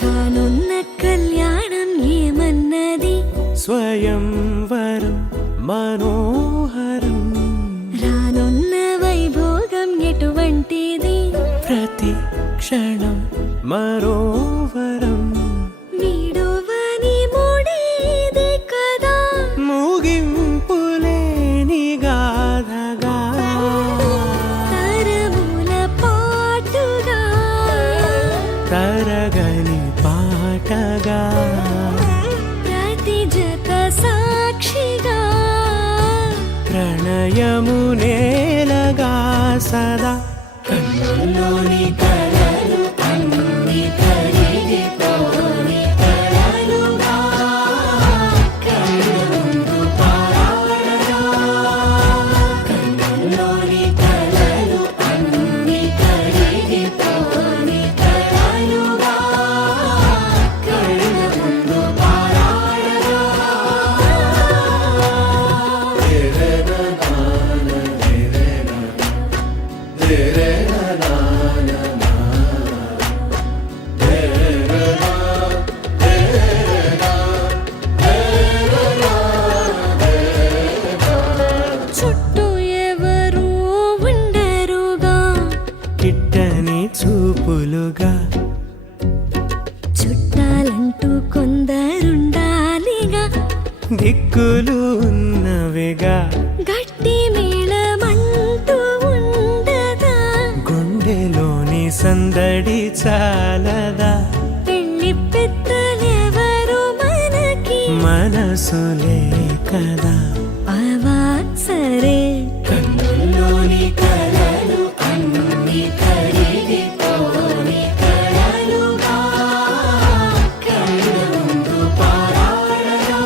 కానున్న కళ్యాణం ఏమన్నది స్వయంవరం మనోహరం రానున్న వైభోగం ఎటువంటిది ప్రతి క్షణం మరోవరం వీడువని మూడేది కదా ముగింపులేని గాథగా తరముల పాటుగా తరగని పాటగా ప్రతి జత సాక్షిగా ప్రణయము నేలగా సదా కన్నుల్లోని కలలు అన్ని కరిగిపోని కలలుగా కళ్ళ ముందు పారాడగా కన్నుల్లోని కలలు అన్ని కరిగిపోని కలలుగా కళ్ళ ముందు పారాడగా చుట్టూ ఎవరు ఉండరుగా కిట్టని చూపులుగా చుట్టాలంటూ కొందరుండాలిగా దిక్కులు ఉన్నవిగా గట్టి మేళమంటూ ఉండదా గుండెలోని సందడి చాలదా పెళ్లి పెద్దలెవరు మనకి మనసులే కదా అవా సరే కన్నుల్లోని కలలు అన్ని కరిగిపోని కలలుగా కళ్ళ ముందు పారాడగా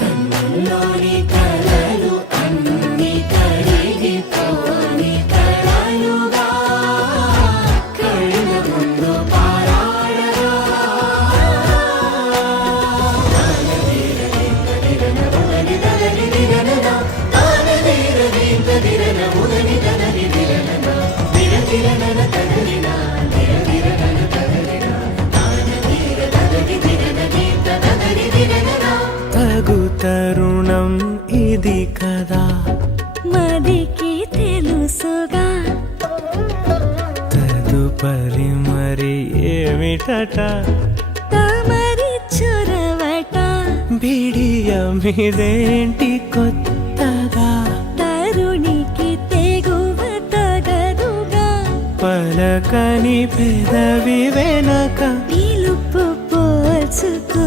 కన్నుల్లోని కలలు అన్ని కరిగిపోని కలలుగా కళ్ళ ముందు పారాడగా తగు తరుణం ఇది కదా మదికి తెలుసుగా తదుపరి మరి ఏమిటట తమరి చొరవట బిడియమిదేంటి కొత్తగా తరుణికి తెగువ తగదుగా పలకని పెదవి వెనక పిలుపు పోల్చుకో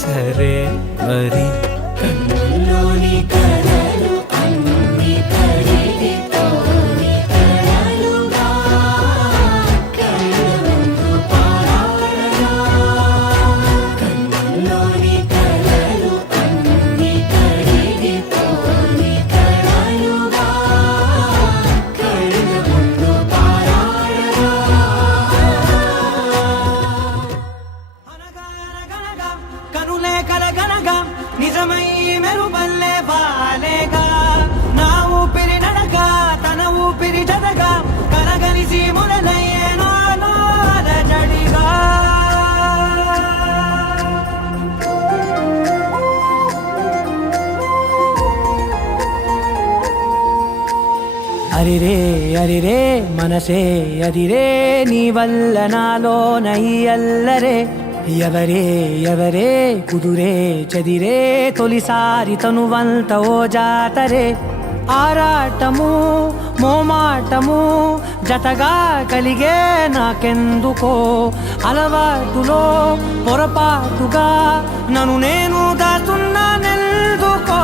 సరే మరి కన్నుల్లోని కలలు అన్ని కరిగిపోని కలలుగా కళ్ళ ముందు పారాడగా కన్నుల్లోని కలలు అన్ని కరిగిపోని కలలుగా కళ్ళ ముందు పారాడగా అనగనగనగా కనులే కలగనగా నిజమై మెరుపల్లే వాలేగా నా ఊపిరి నడక తన ఊపిరి జతగా కలగలిసి మొదలయ్యేనో జడిగా అరిరే అరిరే మనసే అదిరే నీ వల్ల నాలో నయ్యల్లరే ఎవరే ఎవరే కుదురే చదిరే తొలిసారి తనువంత ఓ జాతరే ఆరాటము మోమాటము జతగా కలిగే నాకెందుకో అలవాటులో పొరపాటుగా నన్ను నేను దాస్తున్నా నెల్దుకో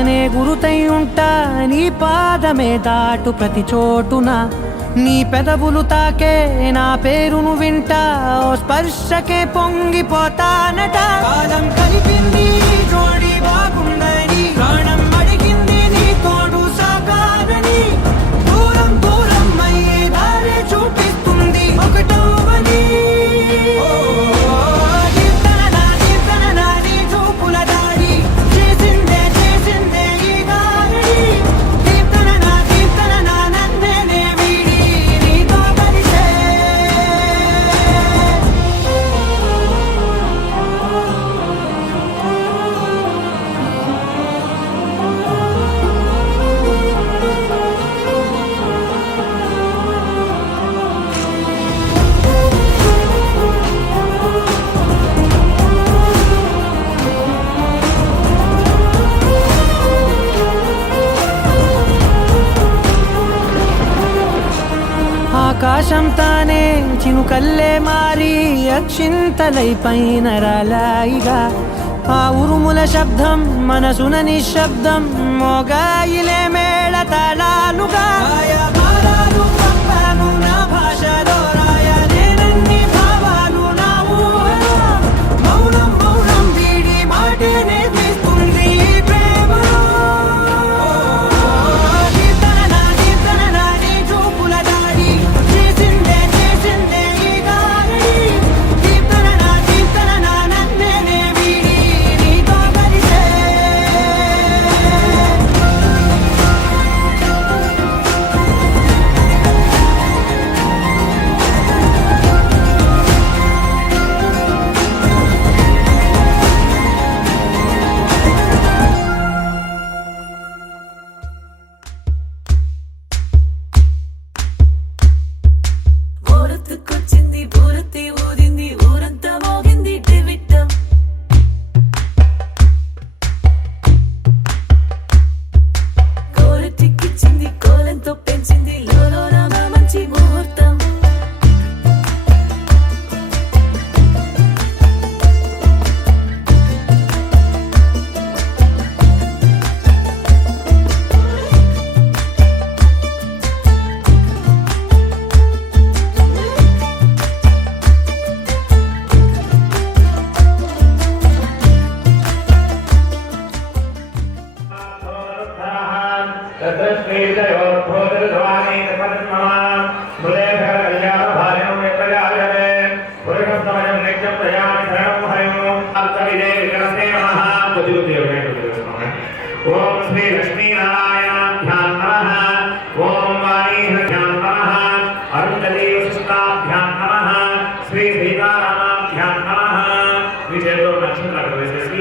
శ్వాసనే గురుతై ఉంటా నీ పాదమే దాటు ప్రతి చోటున నీ పెదవులు తాకే నా పేరును వింటా ఓ స్పర్శకే పొంగిపోతానట కాలం కలిపింది జోడి బాగుందని ప్రాణం అడిగింది నీ తోడు సాగాలని దూరం దూరం అయ్యే దారి చూపిస్తుంది ఒకటవని ఆకాశం తానే చినుకల్లే మారి అక్షింతలై పైన రాలాయిగా ఆ ఉరుముల శబ్దం మనసున నిశ్శబ్దం మోగాయిలే మేళ తాళాలుగా భారాలు పంపాను నా భాషలో రాయలేనన్ని భావాలు నా ఊహలో మౌనం మౌనం వీడి మాటే నేర్పిస్తుంది ప్రేమలో ఓం శ్రీ లక్ష్మీనారాయణాభ్యాం నమః ఓం వాణీభ్యాం నమః అరుంధతీ వశిష్టాభ్యాం నమః శ్రీ సీతారామాభ్యాం నమః విజయతో నక్షత్రాలు వేసేసి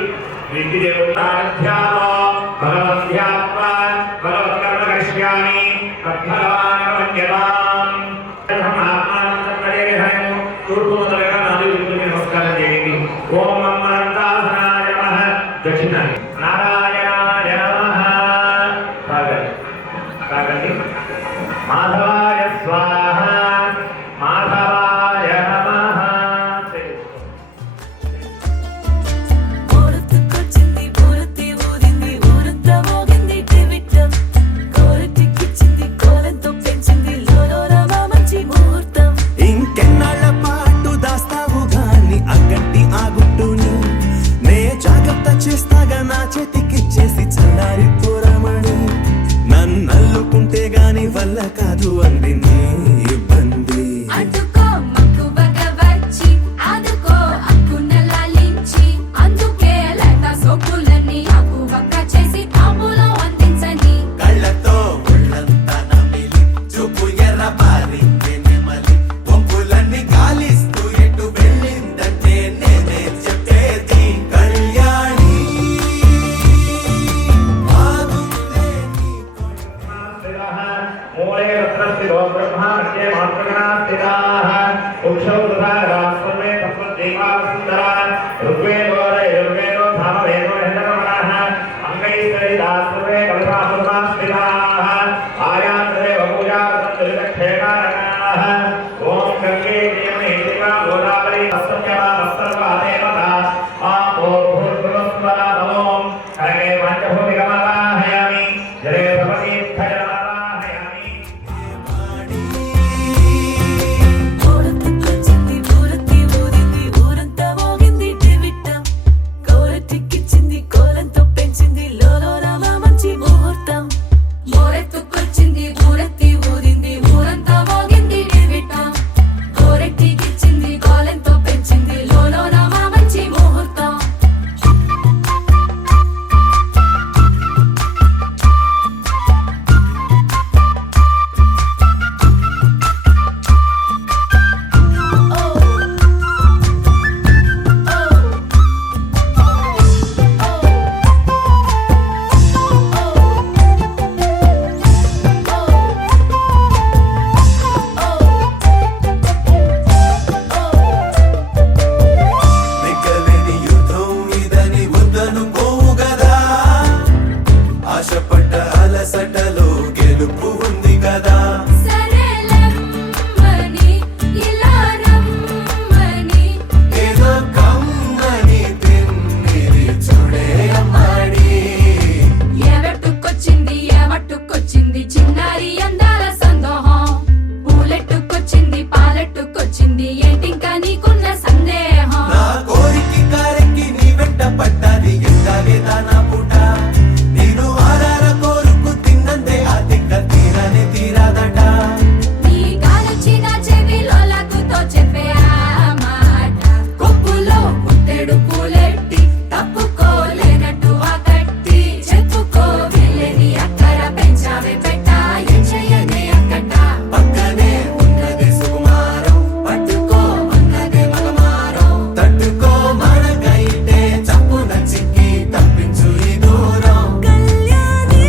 ఇంటి దేవతాభ్యామో భగవద్ధ్యాత్మ భగవత్కర్మ కరిష్యామి తద్భగవానమన్యతాం తూర్పు మొదలుగా నాలుగు దిక్కులకి నమస్కారం చేయండి. ఓం అనంతాసనాయ నమః దక్షిణాన్ని నారాయణాయ నమః తాగండి మాధవాయ స్వాహ మాధవాయ నమః ఇంకెన్నాళ్ళ పాటు దాస్తావు గాని అగ్గంటి ఆ గుట్టుని నే జాగ్రత్త చేస్తాగా నా చేతికిచ్చేసి చల్లారి పోరమణి నన్నల్లుకుంటే గాని వల్ల కాదు అంది నీ ఇబ్బంది అటుకో మక్కువగా వచ్చి ఆదుకో అక్కున లాలించి అందుకే లేత సోకులని అక్కువక్క చేసి తాంబూలం అందించని కళ్ళతో ఒళ్ళంతా నమిలి చూపు ఎర్ర పారి నెమలి పొంపులన్నీ గాలిస్తూ ఎటు వెళ్ళిందంటే నేనే చెప్పేది కళ్యాణి బాగుందే నీ మూలే రత్నస్థితో బ్రహ్మ మధ్యే మాతృగణా స్థితాః ఉక్షౌ తథా సర్వే తత్వదేవాः సుందరాः ఋగ్వేదో యజుర్వేదో సామవేదో హిందకమనః అంగైస్తైతాः సర్వే కవితామృతాः స్థితాः ఆయాంతరే పూజా క్షేకారణాः ఓం గంగే దేవే దేవా గోదావరి సత్యవా సర్వా దేవతా ఆపో భూర్భువస్వరా నమో కరగే పంచభూతికమలాః ఏంటింకా నీకున్న సందేహం నా కోరికి కారెక్కి నీ వెంట పడ్డాది ఎంతలేదా నా పూట నేను ఆరార కోరుకు తిన్నందే ఆ తిక్క తీరనే తీరాదట నీ గాలొచ్చిన చెవిలో లగ్గుతో చెప్పే ఆ మాట కొప్పులో పుట్టెడు పూలెట్టి తప్పుకోలేనట్టు ఆ కట్టి చెప్పుకో వెళ్ళని అక్కర పెంచావే పెట్ట ఏం చెయ్యనే అక్కట పక్కనే ఉన్నది సుకుమారం పట్టుకో అన్నదే మగమారం తట్టుకో మనకైతే చప్పున చిక్కి తప్పించు ఈ దూరం కళ్యాణి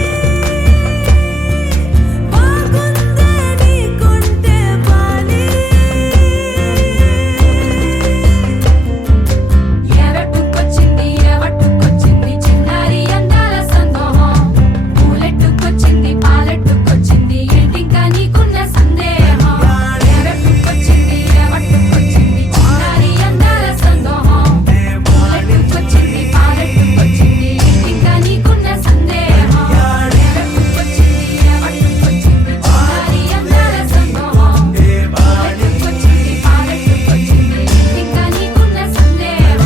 బాగుందే నీకుంటే బాని ఎవట్టుకొచ్చింది చిన్నారి అందాల సందోహం పూలెట్టుకొచ్చింది పాలెట్టుకొచ్చింది ఏంటింకా నీకున్న సందేహం ఎవట్టుకొచ్చింది చిన్నారి అందాల సందోహం పూలెట్టుకొచ్చింది పాలెట్టుకొచ్చింది ఏంటింకా నీకున్న సందేహం ఎవట్టుకొచ్చింది చిన్నారి అందాల సందోహం పూలెట్టుకొచ్చింది పాలెట్టుకొచ్చింది ఏంటింకా నీకున్న సందేహం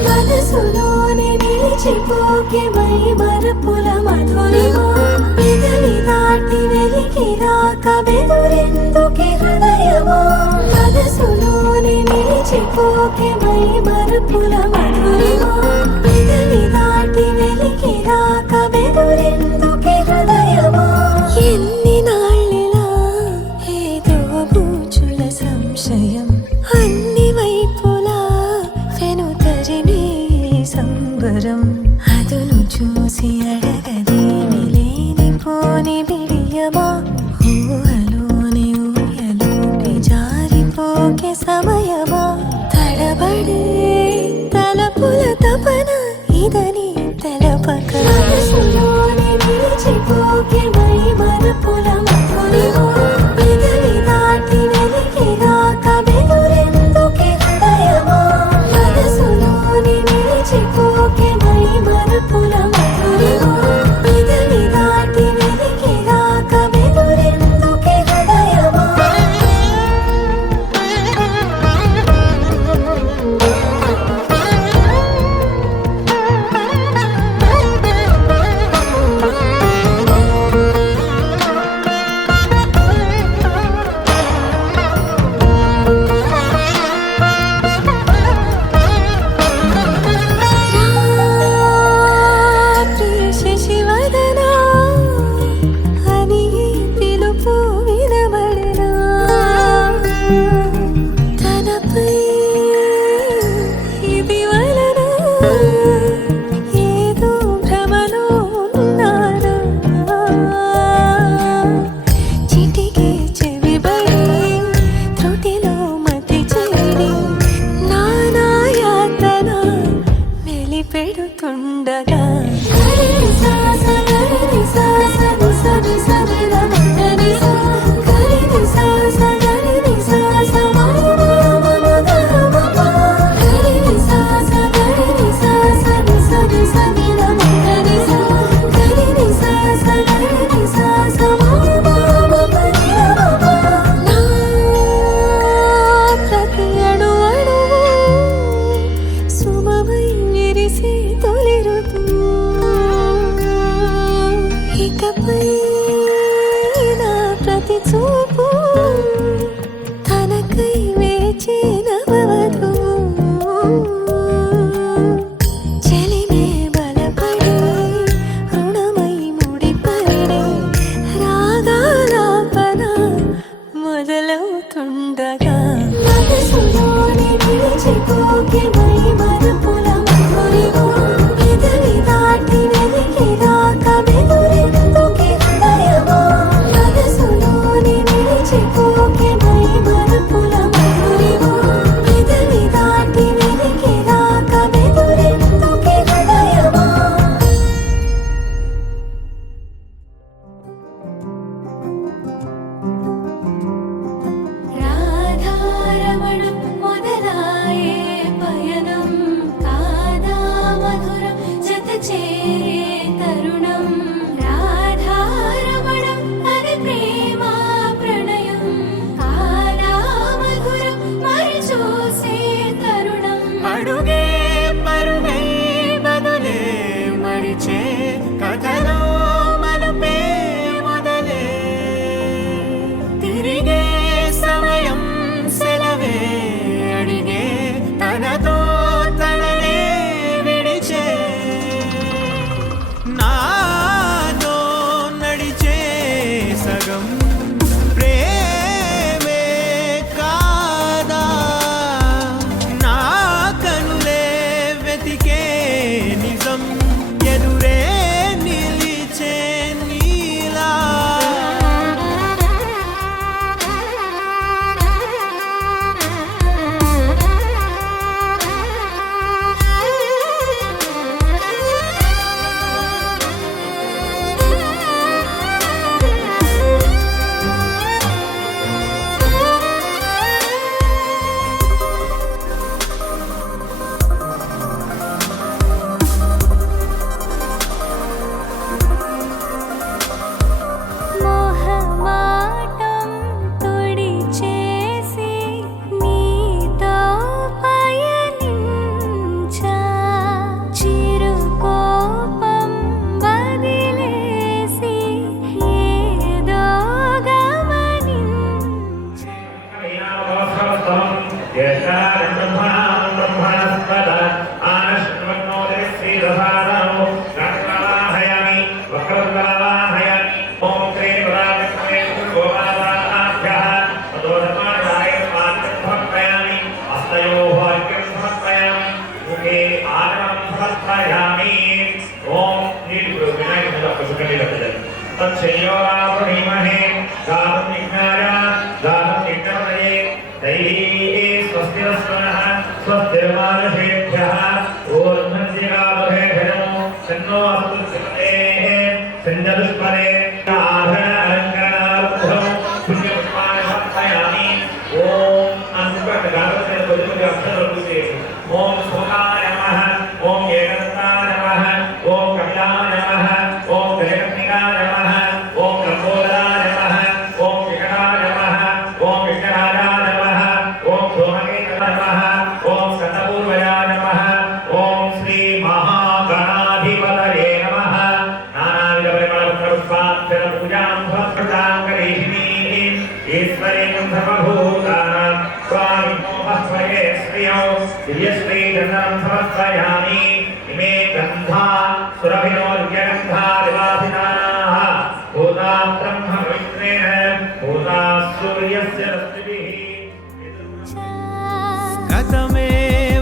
మనసులోనే నిలిచిపోకే మై మరపుల మధురిమా పెదవి దాటి వెలికి రాక బెదురెందుకే హృదయమా మనసులోనే నిలిచిపోకే మై మరపుల మధురిమా పెదవి దాటి వెలికి రాక బెదురెందుకే హృదయమా ఎన్ని నాళ్ళిలా ఏదో బూచుల సంశయం అన్ని వైపులా వెనుతరినే సంబరం అదును చూసి అడగదేమి లేనిపోని బిడియమా ఊహలోని ఊయలోకి జారిపోకే సమయమా తడబడే తలపుల తపన ఇదని తెలపక మనసులోనే నిలిచిపోకే మై మరపుల మధురిమా పెదవి దాటి వెలికి రాక బెదురెందుకే హృదయమా మనసులోనే నిలిచిపోకే మై మరపుల మధురిమా పెదవి దాటి వెలికి రాక బెదురెందుకే హృదయమా శశివదనా అని పిలుపు వినబడనా తనపై ఇది వలన ఏదో భ్రమలో ఉన్నానా చిటికే చెవిబడి త్రుటిలో మతి చేరి నానా యాతన వెలిపెడుతుండగా ప్రతి అణు అణువు సుమమై విరిసే తొలి ఋతువు ఇకపై నా ప్రతి చూపు తనకై వేచి నవవధువు చెలిమే బలపడి రుణమై ముడిపడి రాగాలాపన మొదలవుతుండగా మనసులోని నిలిచిపోకే మై మరపుల సమర్పయామి ఓం నీరు వినాయకుడు పుష్కరిణి తచ్చయోరావృణీమహే గానం విజ్ఞాయ గానం విజ్ఞానయే దైవీ స్వస్తిరస్వనః స్వస్తిర్మానుషేభ్యః ఓర్ధ్వస్యగావహే భజనో తన్నో అస్తుతే సంజదుష్పదే ఆభరణ అలంకరణార్థం పుణ్యపుష్పాణి సమర్పయామి ఓం అనుకట గానతే కొద్దిగా అక్షరాలు ఓం సోమాయ నమః ఓం ఏకదంతాయ నమః ఓం కపిలాయ నమః ఓం గజకర్ణికాయ నమః ఓం లంబోదరాయ నమః ఓం వికటాయ నమః ఓం విఘ్నరాజాయ నమః ఓం సోమకేతనాయ నమః ఓం స్కందపూర్వయాయ నమః ఓం శ్రీ మహాగణాధిపతయే నమః నానావిధ పరిమళపుష్పాక్షర పూజాం సమర్పితాం కరిష్యమి ఈశ్వరీం సర్వభూతానాం స్వామినో భస్మయే శ్రియౌ దివ్యశ్రీ చందనం సమర్పయామి ఇమే గంధా సురభినో దివ్యగంధా నివాసినాః భూతా బ్రహ్మ పవిత్రేణ భూతా సూర్యస్య రశ్మిభిః గతమే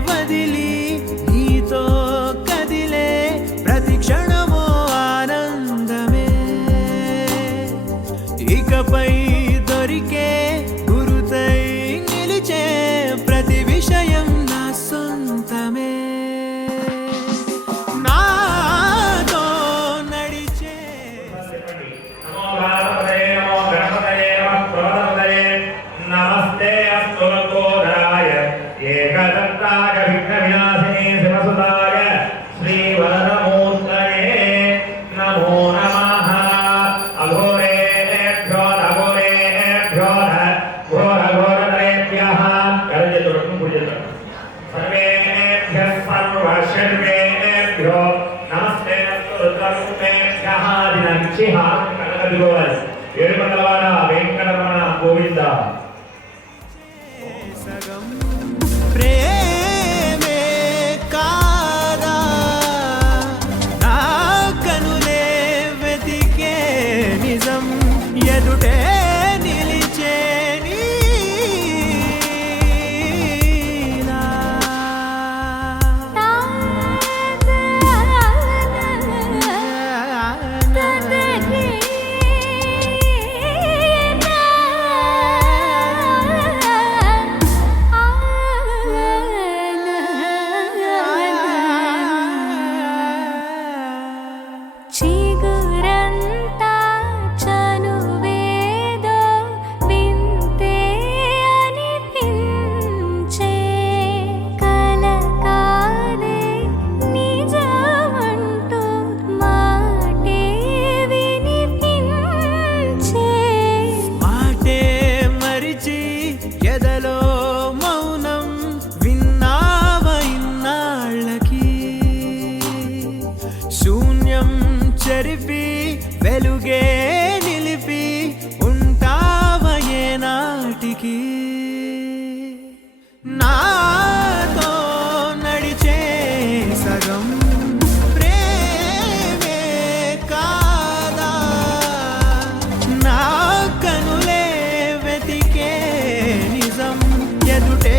వదిలి నీతో కదిలే ప్రతి క్షణమో ఆనందమే ఇకపై దొరికే గురుతై నిలిచే ప్రతి విషయం నా సొంతమే నాతో నడిచే నమో భారతదే నమో గణపతయే నమః ప్రవదతయే నమస్తే అస్తు లంబోదరాయ ఏకదంతాయ విఘ్న వినాశినే శివసుతాయ శ్రీవరదమూర్తయే నమో నమః అఘోరేభ్యో అఘోరేభ్యో ఘోరఘోరతరేభ్యః కరజతుడకు పూజతుడు సర్వేభ్యః సర్వశర్వేభ్యో నమస్తే అస్తు రుద్రరూపేభ్యః దినంచి హారతి కనకదిగోవాలి ఏడుకొండలవాడ వెంకటరమణ గోవింద సగం ప్రేమే కాదా నా కనులే వెతికే నిజం ఎదుటే నిలిచే నీలా. చిగురంతా చనువేదో వింతే అనిపించే కలకాలే నిజమంటూ మాటే వినిపించే మాటే మరిచి ఎదలో మౌనం విన్నావ ఇన్నాళ్ళకి శూన్యం చెరిపి వెలుగే నిలిపి ఉంటావ ఏనాటికి నాతో నడిచే సగం ప్రేమే కాదా నా కనులే వెతికే నిజం ఎదుటే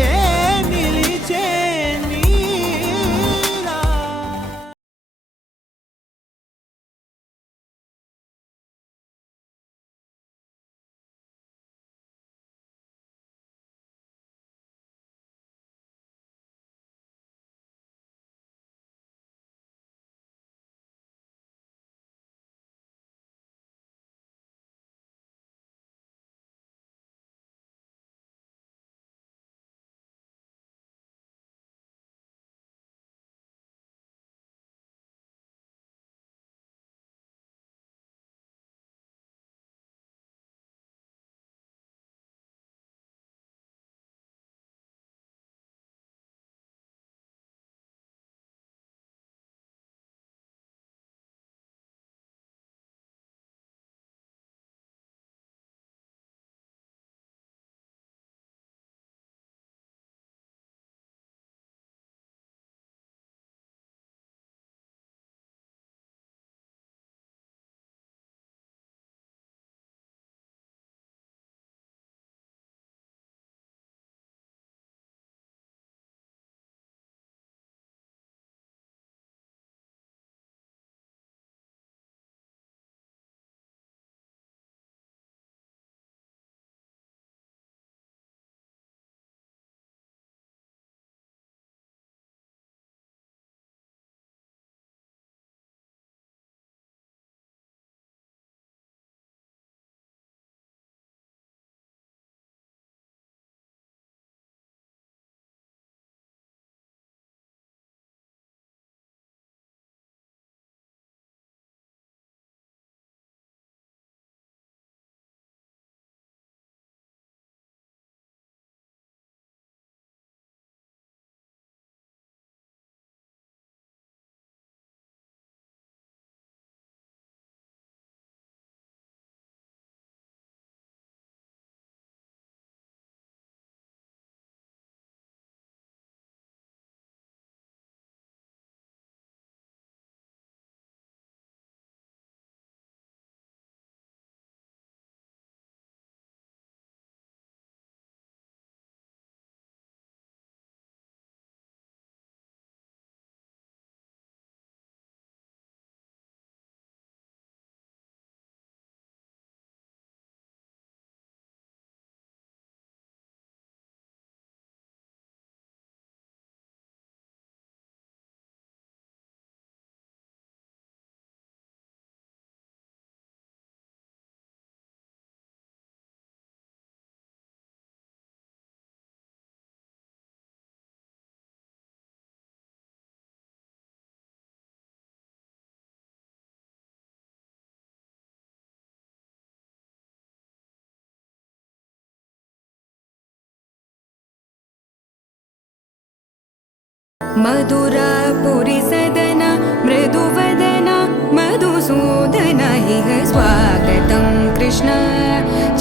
मधुरापुरि सदन मृदुवदन मधुसूदन इह स्वागतं कृष्ण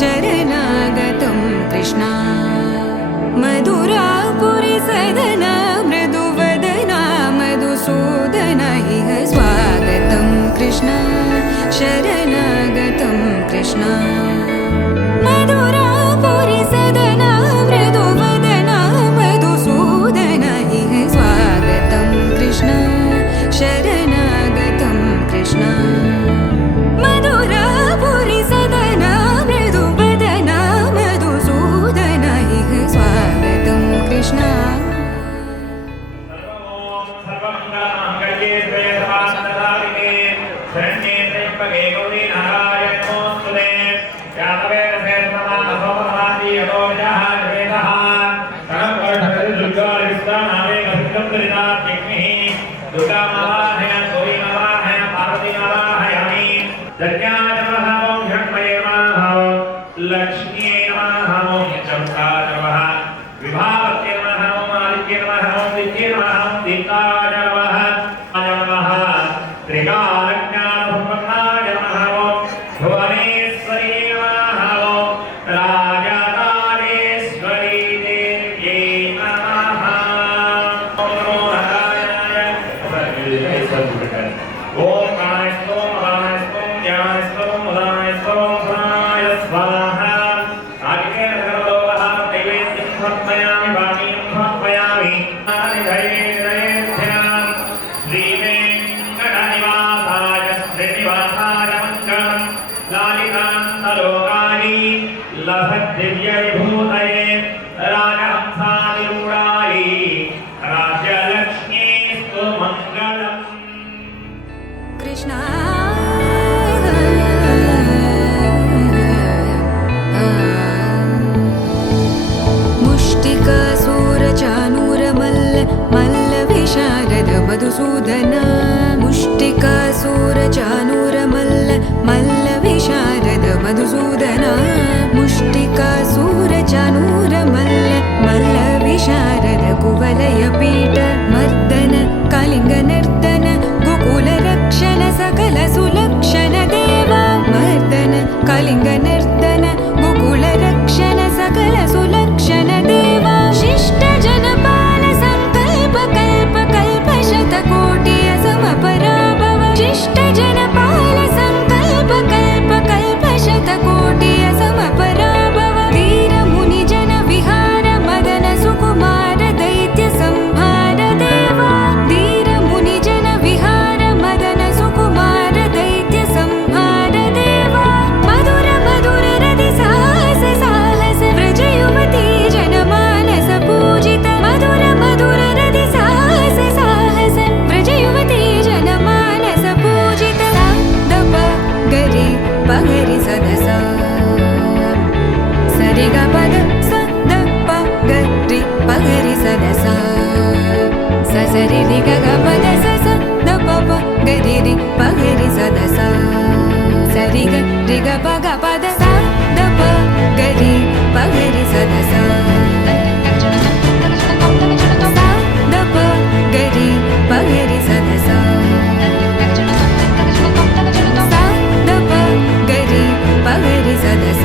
चरणागतं कृष्ण मधुरापुरि सदन मृदुवदन मधुसूदन इह स्वागतं कृष्ण शरणागतं कृष्ण मधुरापुरि सदन मृदुवदन मधुसूदन इह स्वागतं कृष्ण शरणागतं कृष्ण मधुरापुरि सदन मृदुवदन मधुसूदन इह स्वागतं कृष्ण सर्वमङ्गलमाङ्गल्ये शिवे सर्वार्थसाधिके शरण्ये त्र्यम्बके गौरी नारायणे नमोऽस्तुते यादवेदसे नमः यतो विजः वेदः दुर्गारिष्टानामे कपिलं दरिताग्निः दुर्गामावाहय गौरीमावाहय पार्वतीमावाहयामि यज्ञाय नमः ॐ षण्मये नमः लक्ष्म्यै नमः ॐ चम्राय नमः विभावत्यै नमः ॐ आदित्यै नमः ॐ दित्यै नमः ॐ दीप्ताय नमः त्रिकालज्ञानसम्पन्नाय नमः ॐ भुवनेश्वरी नमः ॐ राजराजेश्वरी देव्यै नमः ॐ नमो नारायणाय ॐ प्राणायस्तों अपानायस्तों ज्ञानायस्तों उदानायस्तों प्राणाय स्वाहा आदिकेन सर्वलोकः दैवेद्यं समर्पयामि वाणीं समर्पयामि ध्यान श्रीवेङ्कटनिवासाय श्रीनिवासाय मङ्गलं लालितान्तलोकानि लभद्दिव्यविभूतये राजहंसादिरूढाय राज्यलक्ष्मीस्तु मङ्गलम् कृष्ण मुष्टिकासूरचानूरमल्ल मल्लविशारद मधुसूदन मुष्टिकासूरचानूरमल्ल मल्लविशारद मधुसूदन मुष्टिकासूरचानूरमल्ल मल्लविशारद कुवलयपीठ मर्दन कलिङ्गनर्दन गोकुलरक्षण सकल सुलक्षण देवा मर्दन कलिङ्गनर्दन गोकुलरक्षण सकल सुलक्षण देवा शिष्ट जनपाल संकल्प कल्प कल्प शतकोटि असमपराभव शिष्ट जनपाल संकल्प कल्प कल्प शतकोटि असमपराभव वीर मुनि जन विहार मदन सुकुमार दैत्य संहार देवा वीर मुनि जन विहार मदन सुकुमार दैत्य संहार देवा मधुर मधुर रति साहस साहस व्रज युवती जनमानस पूजित मधुर मधुर रति साहस साहस व्रज युवती जनमानस पूजित दप गरि पगरि सदस सरि ग पद स द प गरि पगरि सदस स सरि रि ग ग पद स स द प प गरि रि पगरि सदस सरि ग रि ग प ग पद स द प गरि पगरि सदस स द प गरि पगरि सदस स द प गरि पगरि सदस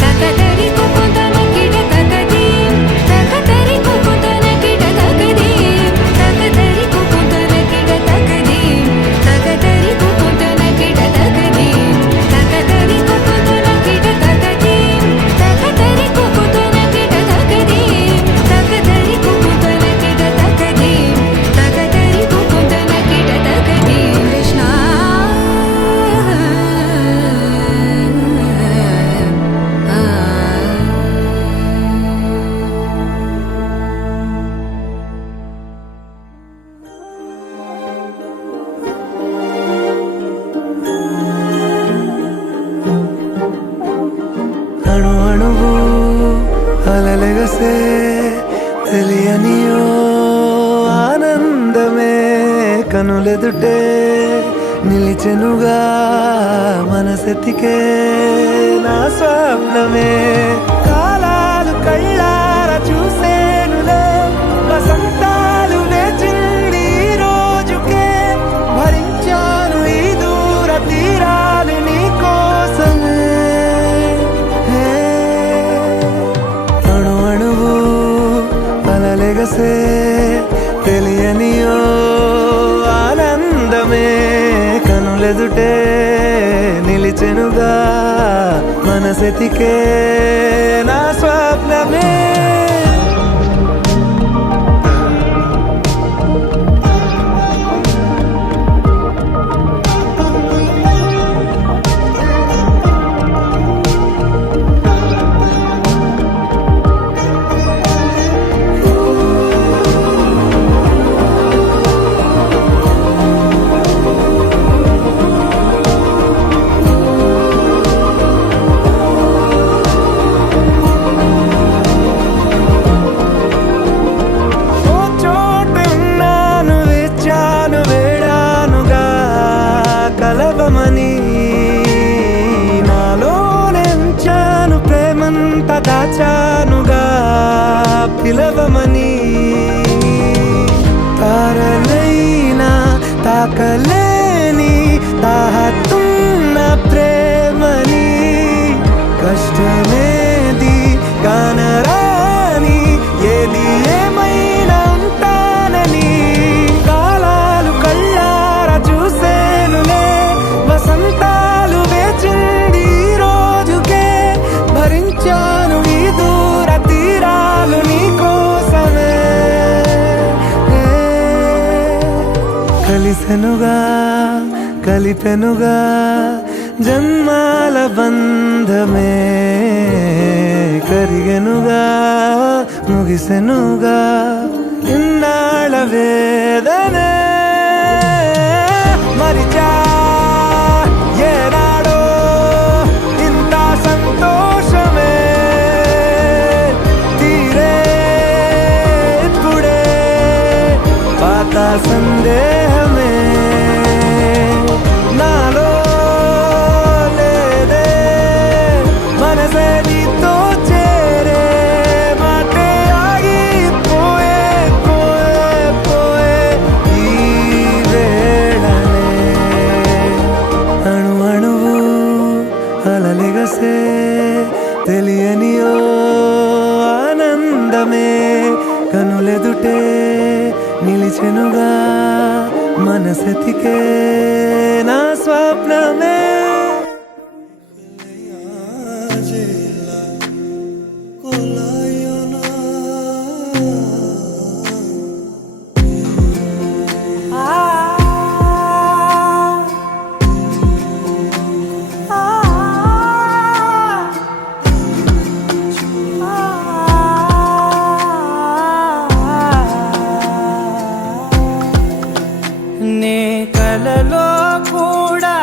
तकतरि कुकुतन किट तकदीं तकतरि कुकुतन किट तकदीं तकतरि कुकुतन किट तकदीं तकतरि कुकुतन किट तकदीं तकतरि कुकुतन किट तकदीं तकतरि कुकुतन किट तकदीं तकतरि कुकुतन किट तकदीं तकतरि कुकुतन किट तकदीं कृष्ण అణు అణువు అలలెగసే తెలియనియో ఆనందమే కనులెదుటే నిలిచెనుగా మనసెతికే నా స్వప్నమే కాలాలు కళ్ళార చూసేనులే తెలియనియో ఆనందమే కనులెదుటే నిలిచెనుగా మనసెతికే నా స్వప్నమే కలవమని నాలోనెంచాను ప్రేమంత దాచానుగా పిలవమని తారలైనా తాకలేని తాహతున్న ప్రేమని కష్టమేది కానరాని ఏది ఏమైనా ఉంటానని కాలాలు కళ్ళారా చూసేనులే వసంతాలు వేచింది ఈ రోజుకే భరించాను ఈ దూర తీరాలు నీ కోసమే కలిసెనుగా కలిపెనుగా జన్మాల బంధమే కరిగెనుగా ముగిసెనుగా ఇన్నాళ్ళ వేదనే మరిచా ఏనాడో ఇంత సంతోషమే తీరే ఇప్పుడే పాత సందేహమే నాలో లేదే మనసే నీతో చేరే మాటే ఆగిపోయే పోయే పోయే ఈ వేళనే అణు అణువు అలలిగసే తెలియనియో ఆనందమే కనులెదుటే నిలిచెనుగా మనసెతికే నా స్వప్నమే నే కలలో కూడా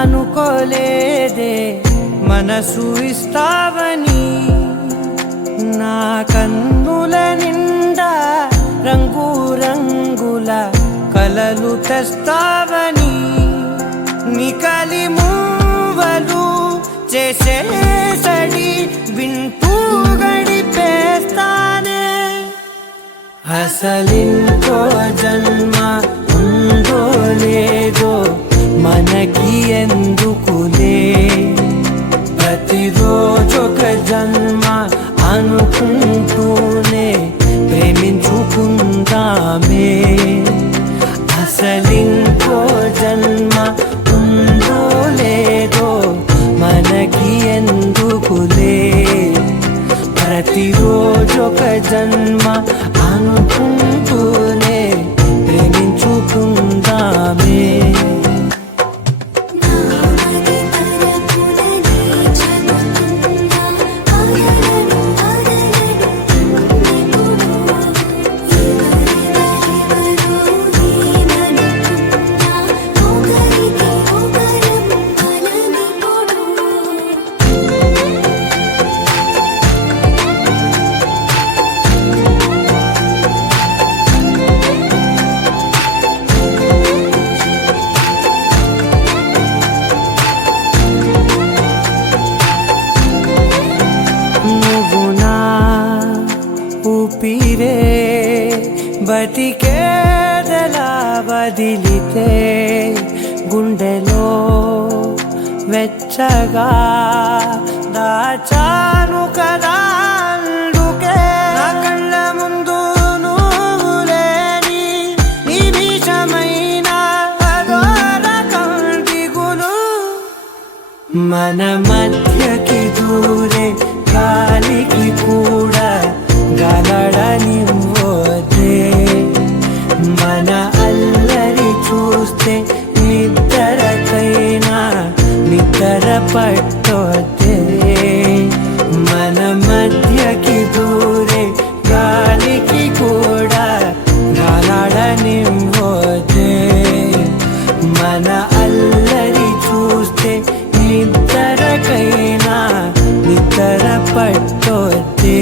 అనుకోలేదే మనసు ఇస్తావని నా కన్నుల నిండా రంగు రంగుల కలలు తెస్తావని నికలి మూవలు చేసేసడి వింటూ గడిపేస్తానే అసలింకో జన్మ ఉందో లేదో మనకి ఎందుకులే ప్రతిరోజొక జన్మ అనుకుంటూనే ప్రేమించుకుందామే అసలింకో జన్మ ఉందో లేదో మనకి ఎందుకులే ప్రతిరోజొక జన్మ అనుకుంటూనే ప్రేమించుకుందామే నామది తరపునని చెబుతున్నా ఆగలను ఆగలను ఎవరెవరెవరో నేననుకున్నా ఒకరికి ఒకరం బలమిప్పుడు నువ్వు నా ఊపిరే బతికేదలా వదిలితే గుండెలో వెచ్చగా దాచాను కదా అందుకే నా కళ్ళ ముందు నువ్వు లేని మన మధ్యకి దూరే గాలికి కూడా గలడనివ్వదే మన అల్లరి చూస్తే నిద్రకైనా నిద్ర పట్టొద్దే మన మధ్యకి దూరే గాలికి కూడా గలడనివ్వదే మన అల్లరి చూస్తే నిద్రకైనా నిద్ర పట్టొద్దే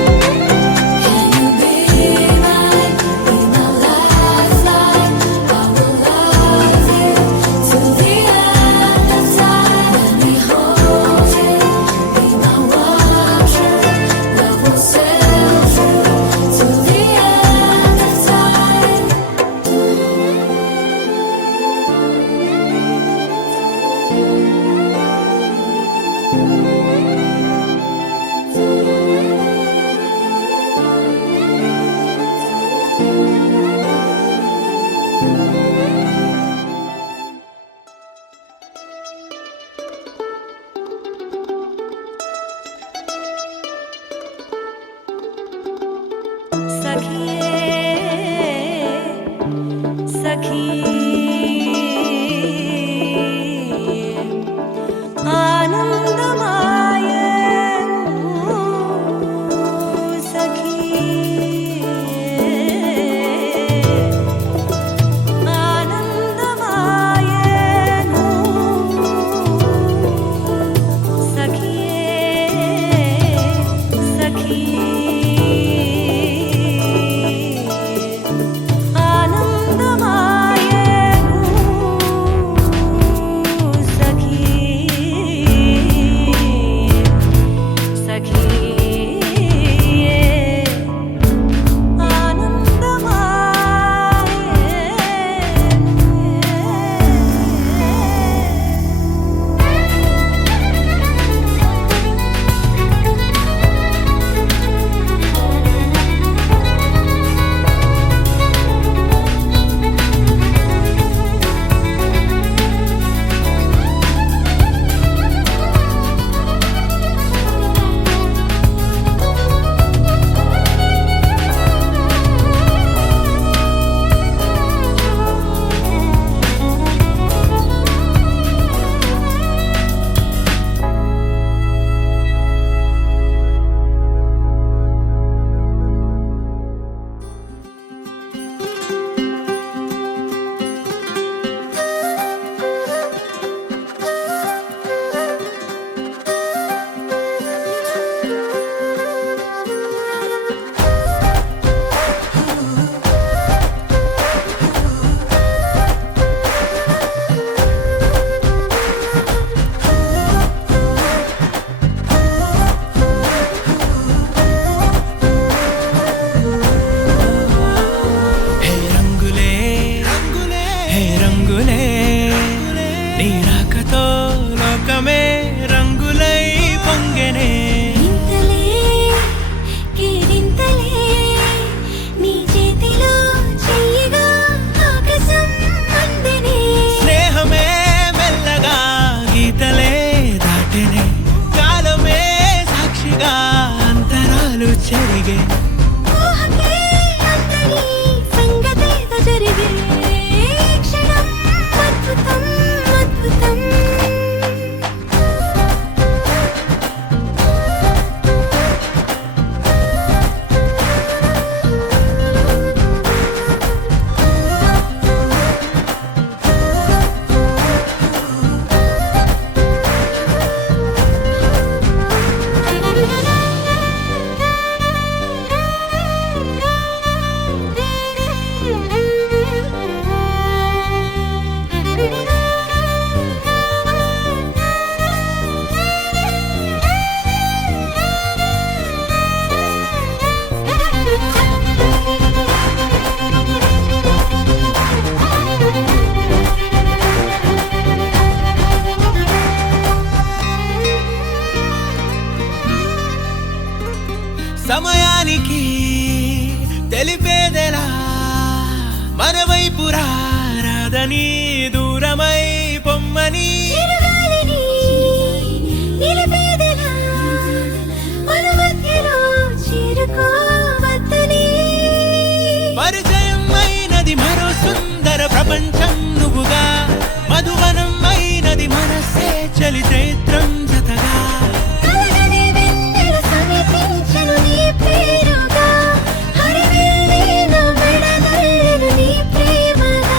Can you be mine? Be my lifeline. I will love you till the end of time. Let me hold you, be my one true. Love will sail through till the end of time. ఆనందమాయే చేరమని దూరమై పొమ్మని చిరుగాలిని నిలిపేదెలా మన మధ్యలో చేరుకోవద్దని పరిచయం అయినది మరో సుందర ప్రపంచం నువ్వుగా మధువనం అయినది మనస్సే చలి చైత్రం జతగా కలగని వెన్నెల సమీపించను నీ పేరుగా హరివెల్లి నా మెడదల్లెను నీ ప్రేమగా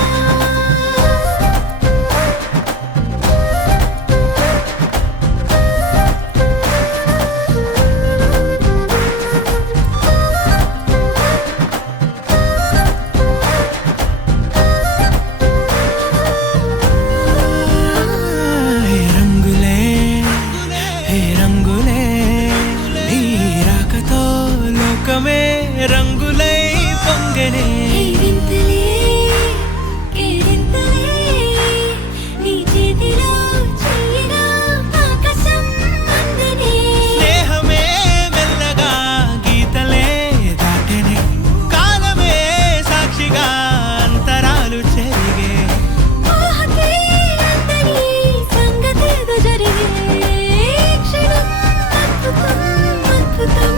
హే రంగులే హే రంగులే నీ రాకతో లోకమే రంగులై పొంగనే ఈ వింతలే కేరింతలే నీ చేతిలో చెయ్యినా ఆకాశం అందనే స్నేహమే మెల్లగా గీతలే దాటెనే కాలమే సాక్షిగా అంతరాలు చెరిగే ఊహకే అందని సంగతేదో జరిగే క్షణం అద్భుతం అద్భుతం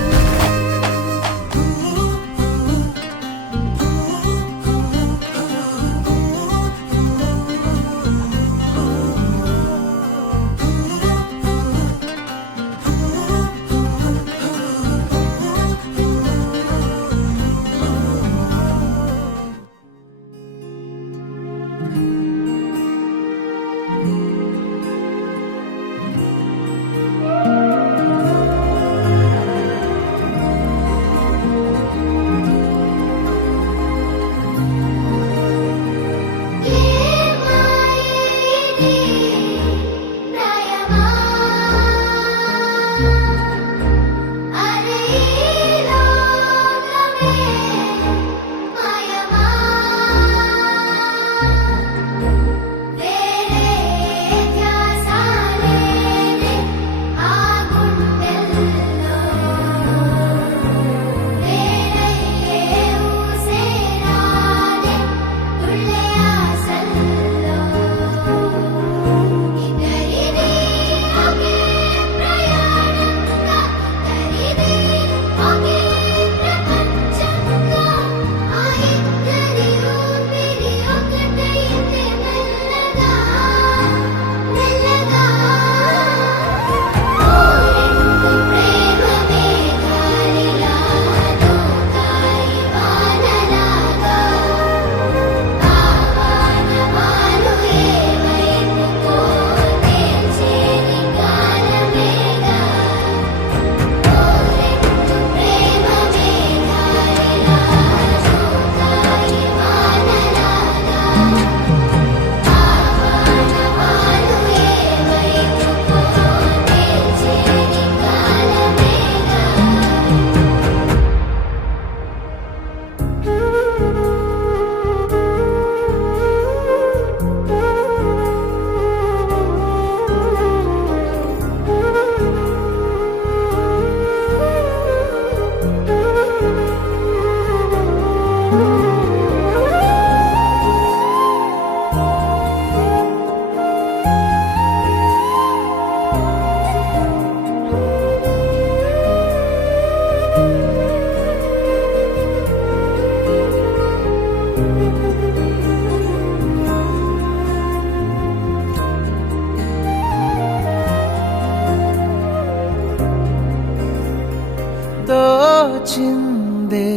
తోచిందే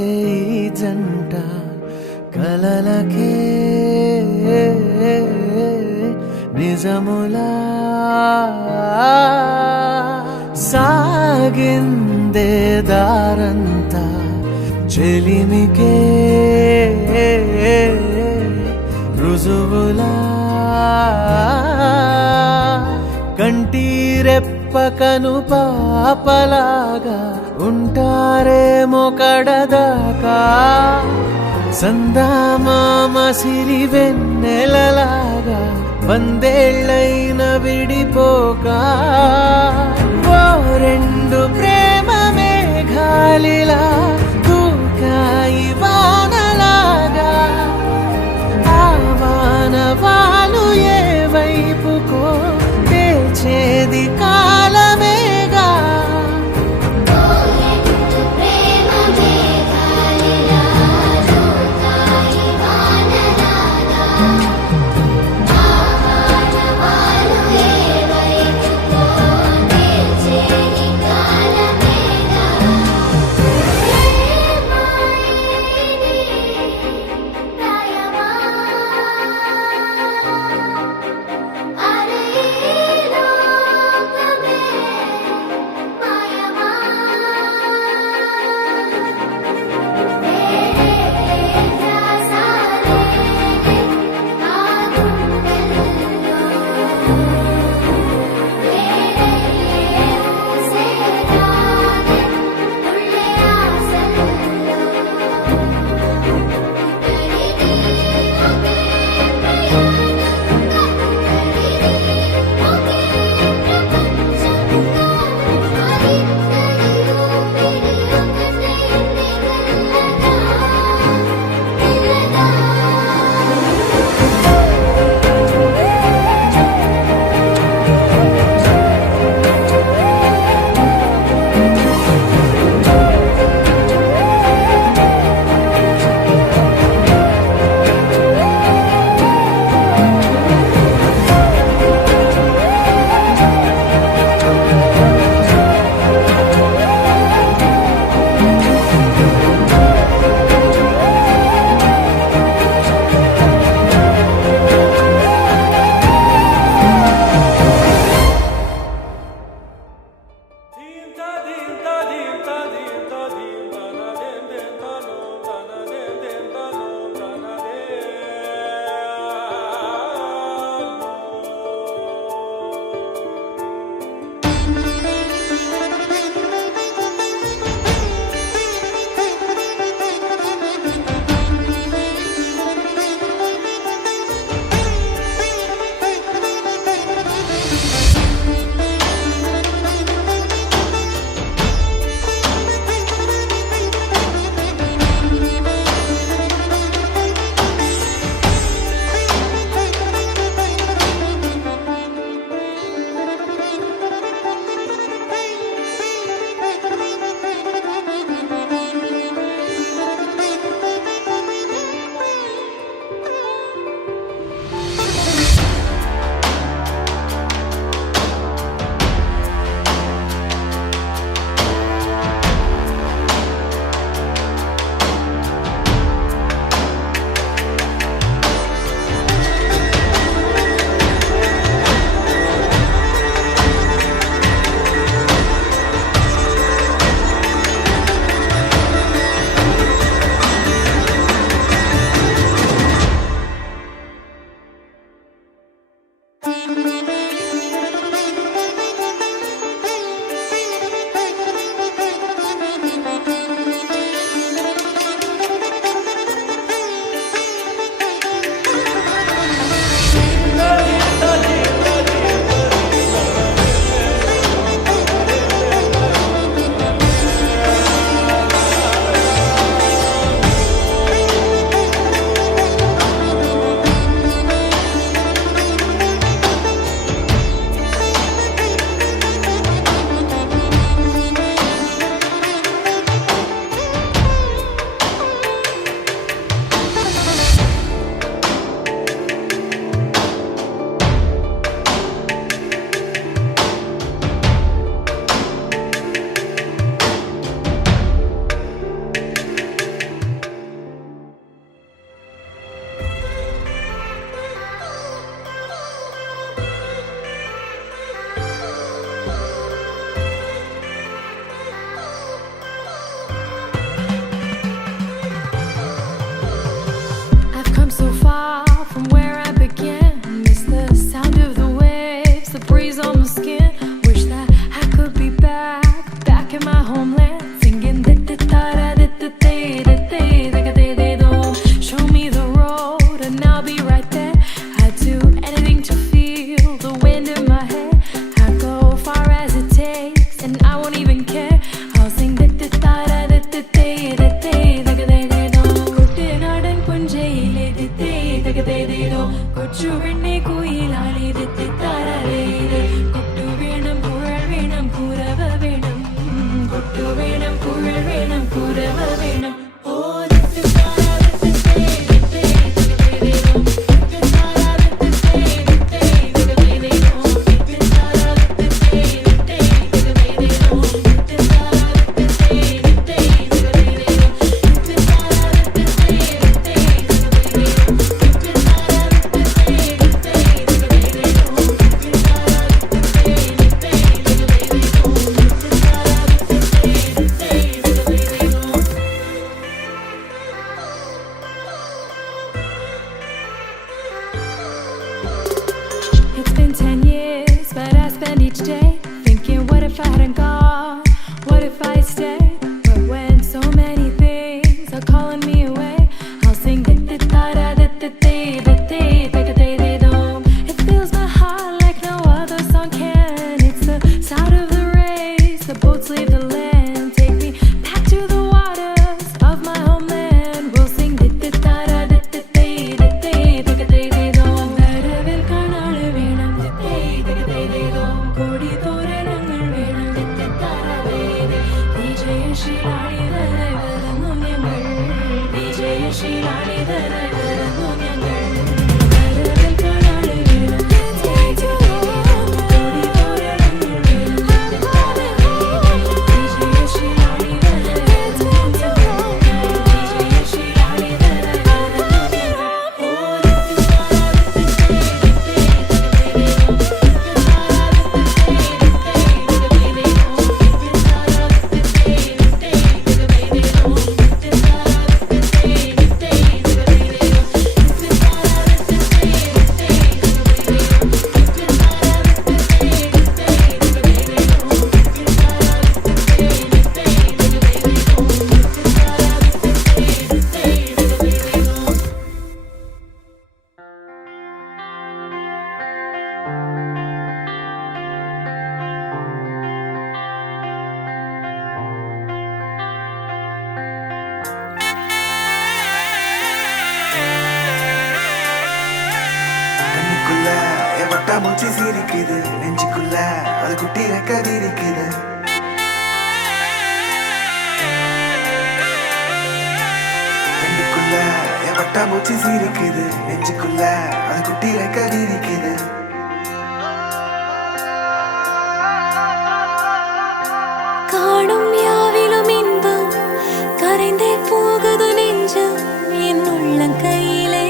ఈ జంట కలలకే నిజములా సాగిందే దారంతా చెలిమికే రుజువులా కంటిరెప్పకను పాపలాగా ఉంటారేమో కడదాకా సందామామ సిరి వెన్నెలలాగా వందేళ్ళైన విడిపోక ఓ రెండు ప్రేమ మేఘాలిలా దూకాయి వానలాగా ఆ వాన കൊച്ചു പെണ്ണെ കുയിലാളി തെറ്റിത്താരേ കൊട്ടു വേണം കുഴൽ വേണം കുരവ വേണം കൊട്ടു വേണം കുഴൽ വേണം കുരവ വേണം ഓ It's been 10 years, but I spend each day thinking, what if I hadn't gone? What if I stayed? But when so many things are calling me away, I'll sing it fills my heart like no other song can. It's the sound of the race, the boats leave the land. Take me back to the waters of my homeland. We'll sing വരവിൽ കാണാള് വേണം കോടി തോരണങ്ങൾ വേണം വിജയശീലാളിതരായി വരുന്നു ഞങ്ങൾ വിജയശീലാളിതരായി വരുന്നു ഞങ്ങൾ വരവിൽ കാണാള് വേണം കോടി തോരണങ്ങൾ വേണം വിജയശീലാളിതരായി വരുന്നു ഞങ്ങൾ വിജയശീലാളിതരായി വരുന്നു கண்ணுக்குள்ள வட்டா மூச்சு சிரிக்குது நெஞ்சுக்குள்ள அது குட்டி ரெக்க விரிக்குது கண்ணுக்குள்ள வட்டா மூச்சு சிரிக்குது நெஞ்சுக்குள்ள அது குட்டி ரெக்க விரிக்குது காணும் யாவிலும் இன்பம் கரைந்தே போகுது நெஞ்சம் என் உள்ளங்கையிலே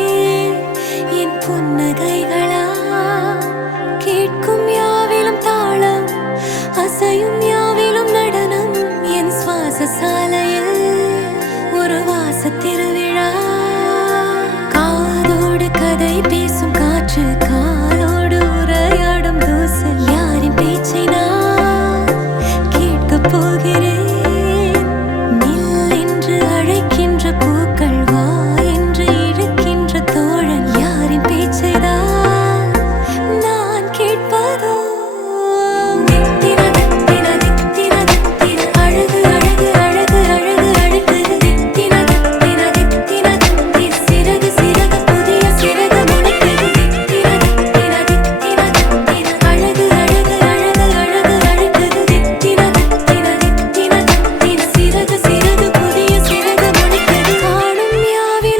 என் புன்னகைகளா கேட்கும் யாவிலும் தாளம் அசையும் யாவிலும் நடனம் என் சுவாச சாலையில் ஒரு வாச திருவிழா காதோடு கதை பேசும் காற்று காலோடு உரையாடும் தூசல் யாரின் பேச்சை நான் கேட்கப் போகிறேன் நில் என்று அழைக்கின்ற பூக்கள் வா என்று இழுக்கின்ற தோழன் யாரின் பேச்சைதான் நான் கேட்பதோ தித்தின தித்தின தித்தின தித்தின அழகு அழகு அழகு அழகு அழகு தித்தின தித்தின தித்தின தித்தின சிறகு சிறகு புதிய சிறகு முளைக்குது தித்தின தித்தின தித்தின தித்தின அழகு அழகு அழகு அழகு அழகுது தித்தின தித்தின தித்தின தித்தின சிறகு சிறகு புதிய சிறகு முளைக்குது காணும் யாவிலும்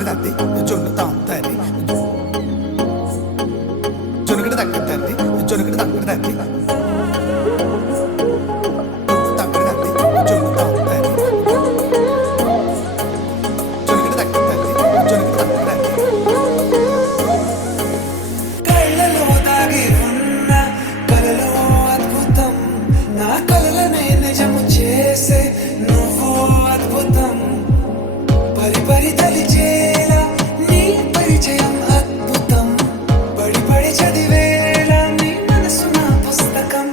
తక్కడి తద్ది జొన్ను తాంతది జొనుకడి తక్కడి తద్ది జొనుకడి తక్కడి తద్ది తక్కడి తద్ది జొన్ను తాంతది జొనుకడి తక్కడి తద్ది జొనుకడి తక్కడి తద్ది కళ్ళలో దాగి ఉన్న కలలో అద్భుతం నా కలలనే నిజము చేసే నువ్వు అద్భుతం పరి పరి తలిచేలా నీ పరిచయం అద్భుతం పడి పడి చదివేలా నీ మనసు నా పుస్తకం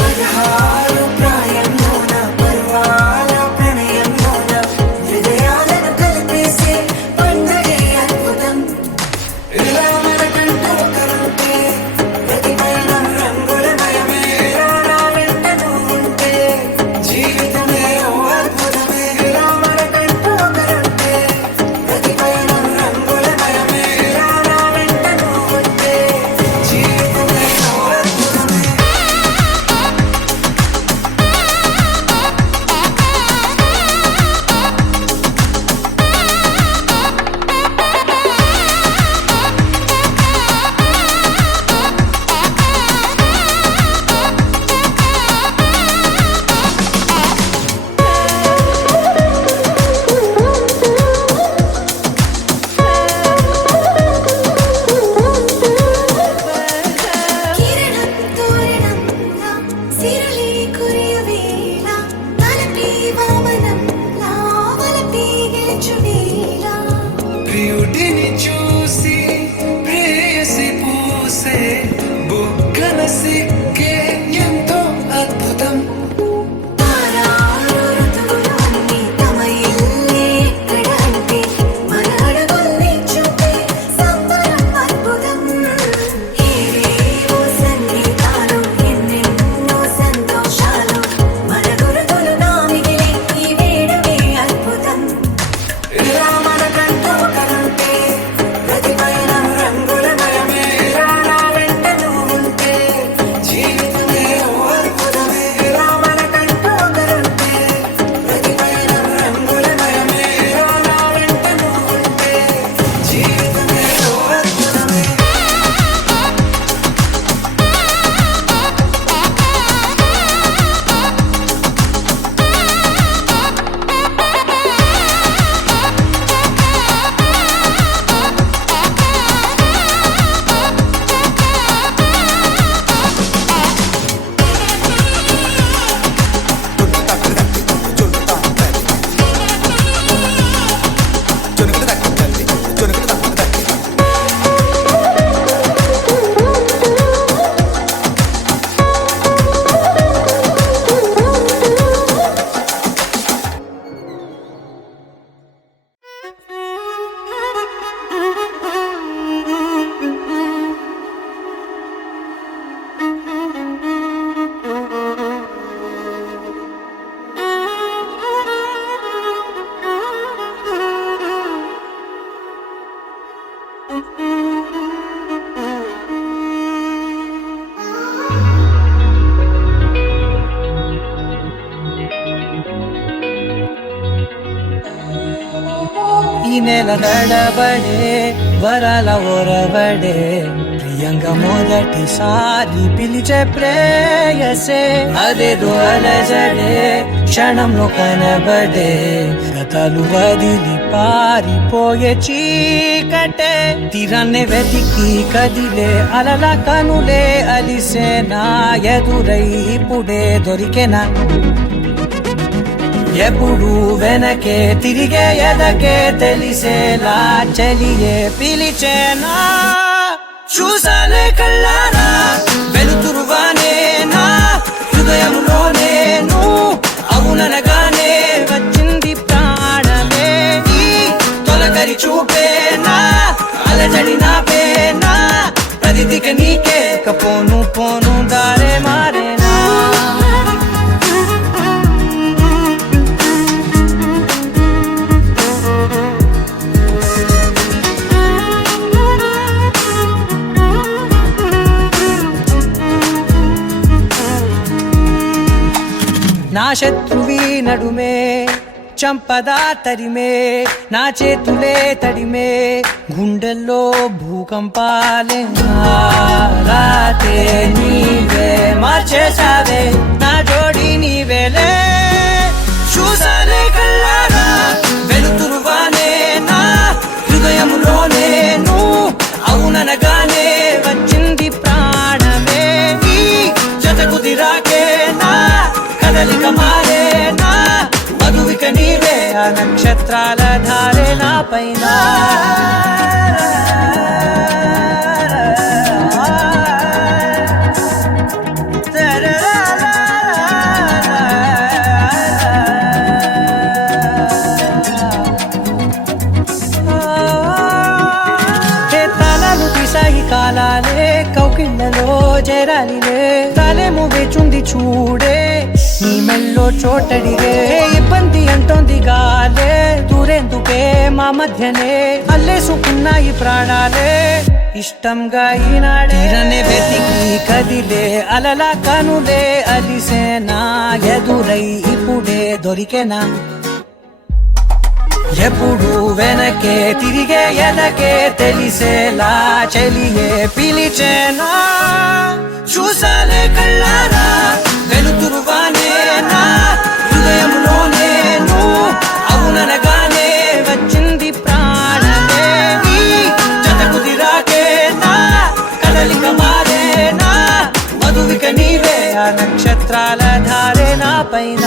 16 ప్రాయంలోన పర్వాల ప్రణయంలోన హృదయాలను కలిపేసే పండగే అద్భుతం ఇలా మనకంటూ ఒకరుంటే ప్రతి పయనం రంగులమయమే ఇలా నా వెంట నువ్వుంటే జీవితమే ఓ అద్భుతమే ఇలా మనకంటూ ఒకరుంటే ప్రతి పయనం రంగులమయమే ఇలా నా వెంట నువ్వుంటే జీవితమే ఓ అద్భుతమే కిరణం తోరణంలా సిరలే కురియవేళ తలపి వామనంలా వలపి గెలుచువేళ ప్రియుడిని చూసి ప్రేయసి పూసే బుగ్గన సిక్కే ఎంతో అద్భుతం తారారు ఋతువులు అన్నీ తమ ఇల్లే ఎక్కడంటే మన అడుగుల్ని చూపే సంబరం అద్భుతం ఏవేవో సంగీతాలు ఎన్నెన్నో సంతోషాలు మన గురుతులు నా మిగిలే ఈ వేడుకే అద్భుతం ఇలా మనకంటూ ఒకరుంటే ప్రతి పయనం రంగులమయమే ఇలా నా వెంట నువ్వుంటే జీవితమే ఓ అద్భుతమే ఇలా మనకంటూ ఒకరుంటే ప్రతి పయనం రంగులమయమే ఇలా నా వెంట నువ్వుంటే జీవితమే ఓ అద్భుతమే ఈ నెల నడబడే వరాల ఒరబడే ప్రియంగా మొదటిసారి పిలిచే ప్రేయసే అదేదో అలజడే క్షణంలో కనబడే గతాలు వదిలి పారిపోయే చీకటే తీరాన్నే వెతికి కదిలే అలల కనులే అలిసే నా ఎదురై ఇప్పుడే దొరికెనా ఎప్పుడు వెనకే తిరిగే ఎదకే తెలిసేలా చెలియే పిలిచేనా చూసానే కళ్ళారా వెలుతురువానే నా హృదయంలోనే నువ్వు అవుననగానే వచ్చింది ప్రాణమే ఈ తొలకరి చూపేనా అలజడి నాపేనా ప్రతిదిక నీకే పోను పోను దారే మారేనా నా శత్రువి నడుమే చంపదా తరిమే నా చేతులే తడిమే గుండెల్లో భూకంపాలే రాతే నీవే మార్చేసావే నా జోడి నీవేలే చూసానే కళ్ళారా వెలుతురువానే నా హృదయములోనే నువ్వు అవుననగానే వచ్చింది ప్రాణమే నీ జత కుదిరాకే నా కదలిక మారే నా మధువిక నీవే ఆ నక్షత్రాల ధారే నా పైన కాలాలే కౌకిళ్ళలో చేరాలిలే తాలేమో వేచుంది చూడే నీ మెల్లో చోటడిగే ఇబ్బంది అంటోంది గాలే దూరేందుకే మా మధ్యనే అల్లేసుకున్నాయి ప్రాణాలే ఇష్టంగా ఈనాడే వెతికి కదిలే అలలా కనులే అలిసేనా ఎదురై ఇప్పుడే దొరికేనా ఎప్పుడు వెనకే తిరిగే ఎదకే తెలిసేలా చెలియే పిలిచేనా చూసాలే కళ్ళారా వెలుతురువానే నా హృదయంలోనే నువ్వు అవుననగానే వచ్చింది ప్రాణమే నీ జత కుదిరాకే నా కదలిక మారే నా మధువిక నీవే ఆ నక్షత్రాల ధారే నా పైన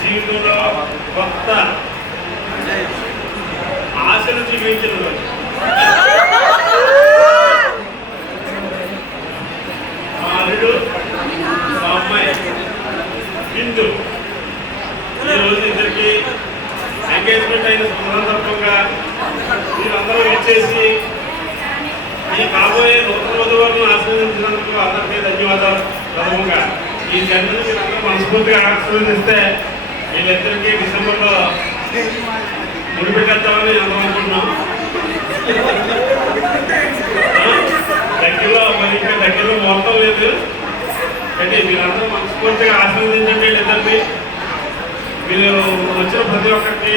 జీవితంలో కొత్త ఆశలు చూపించిన రోజు. మా అల్లుడు మా అమ్మాయి బిందు చేసి ఈ కాబోయే నూతన వధువులను ఆశీర్వదించినందుకు అందరికీ ధన్యవాదాలు. ప్రథమంగా ఈ జన్మని మీరు అందరూ మనస్ఫూర్తిగా ఆశీర్వదిస్తే వీళ్ళిద్దరికీ డిసెంబర్లో ముడిపెట్టేద్దామని అందరం అనుకుంటున్నాం. దగ్గరలో మొత్తం లేదు అంటే మీరందరూ మనస్ఫూర్తిగా ఆశీర్వదించండి వీళ్ళిద్దరిని. మీరు వచ్చిన ప్రతి ఒక్కరికి